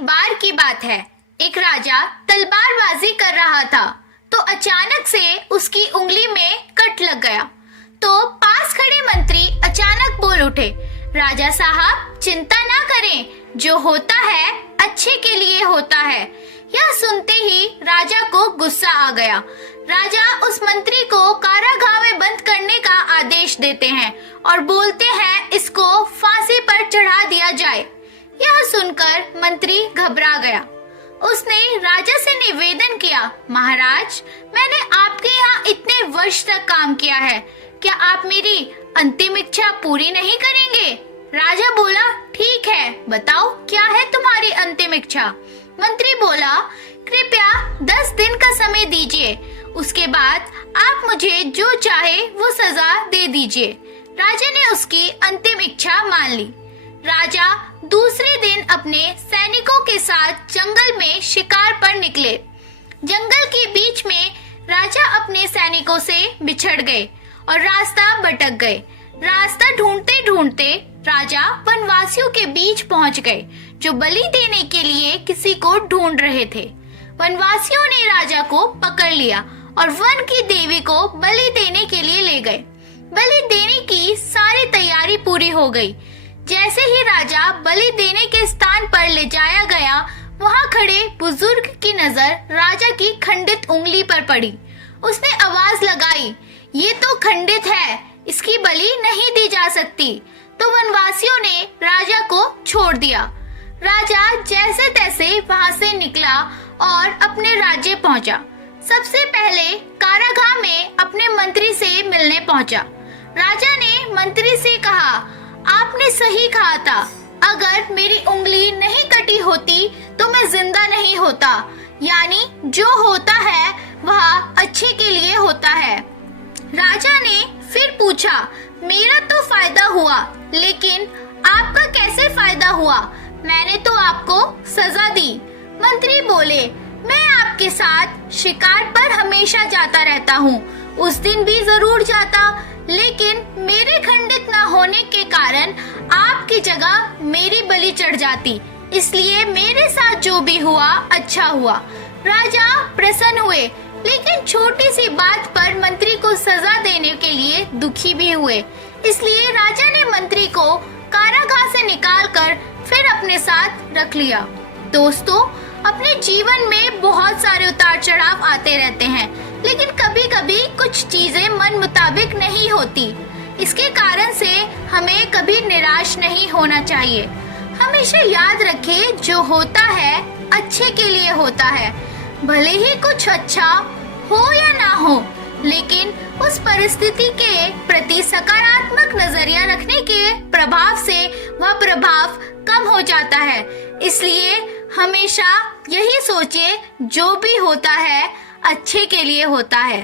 एक बार की बात है। एक राजा तलवारबाजी कर रहा था तो अचानक से उसकी उंगली में कट लग गया। तो पास खड़े मंत्री अचानक बोल उठे, राजा साहब चिंता ना करें, जो होता है अच्छे के लिए होता है। यह सुनते ही राजा को गुस्सा आ गया। राजा उस मंत्री को कारागार में बंद करने का आदेश देते हैं और बोलते हैं इसको फांसी पर चढ़ा दिया जाए। यह सुनकर मंत्री घबरा गया। उसने राजा से निवेदन किया, महाराज मैंने आपके यहाँ इतने वर्ष तक काम किया है, क्या आप मेरी अंतिम इच्छा पूरी नहीं करेंगे? राजा बोला, ठीक है, बताओ क्या है तुम्हारी अंतिम इच्छा? मंत्री बोला, कृपया 10 दिन का समय दीजिए, उसके बाद आप मुझे जो चाहे वो सजा दे दीजिए। राजा ने उसकी अंतिम इच्छा मान ली। राजा दूसरे दिन अपने सैनिकों के साथ जंगल में शिकार पर निकले। जंगल के बीच में राजा अपने सैनिकों से बिछड़ गए और रास्ता भटक गए। रास्ता ढूंढते ढूंढते राजा वनवासियों के बीच पहुंच गए, जो बलि देने के लिए किसी को ढूंढ रहे थे। वनवासियों ने राजा को पकड़ लिया और वन की देवी को बलि देने के लिए ले गए। बलि देने की सारी तैयारी पूरी हो गई। जैसे ही राजा बलि देने के स्थान पर ले जाया गया, वहां खड़े बुजुर्ग की नजर राजा की खंडित उंगली पर पड़ी। उसने आवाज लगाई, ये तो खंडित है, इसकी बलि नहीं दी जा सकती। तो वनवासियों ने राजा को छोड़ दिया। राजा जैसे तैसे वहां से निकला और अपने राज्य पहुंचा। सबसे पहले कारागार में अपने मंत्री से मिलने पहुंचा। राजा ने मंत्री से कहा, आपने सही कहा था, अगर मेरी उंगली नहीं कटी होती तो मैं जिंदा नहीं होता। यानी जो होता है वह अच्छे के लिए होता है। राजा ने फिर पूछा, मेरा तो फायदा हुआ, लेकिन आपका कैसे फायदा हुआ? मैंने तो आपको सजा दी। मंत्री बोले, मैं आपके साथ शिकार पर हमेशा जाता रहता हूँ, उस दिन भी जरूर जाता, लेकिन मेरे खंडित न होने के कारण आपकी जगह मेरी बलि चढ़ जाती, इसलिए मेरे साथ जो भी हुआ अच्छा हुआ। राजा प्रसन्न हुए, लेकिन छोटी सी बात पर मंत्री को सजा देने के लिए दुखी भी हुए। इसलिए राजा ने मंत्री को कारागार से निकालकर फिर अपने साथ रख लिया। दोस्तों, अपने जीवन में बहुत सारे उतार चढ़ाव आते रहते हैं, लेकिन कभी कभी कुछ चीजें मन मुताबिक नहीं होती। इसके कारण से हमें कभी निराश नहीं होना चाहिए। हमेशा याद रखें, जो होता है अच्छे के लिए होता है। भले ही कुछ अच्छा हो या ना हो, लेकिन उस परिस्थिति के प्रति सकारात्मक नजरिया रखने के प्रभाव से वह प्रभाव कम हो जाता है। इसलिए हमेशा यही सोचे, जो भी होता है अच्छे के लिए होता है।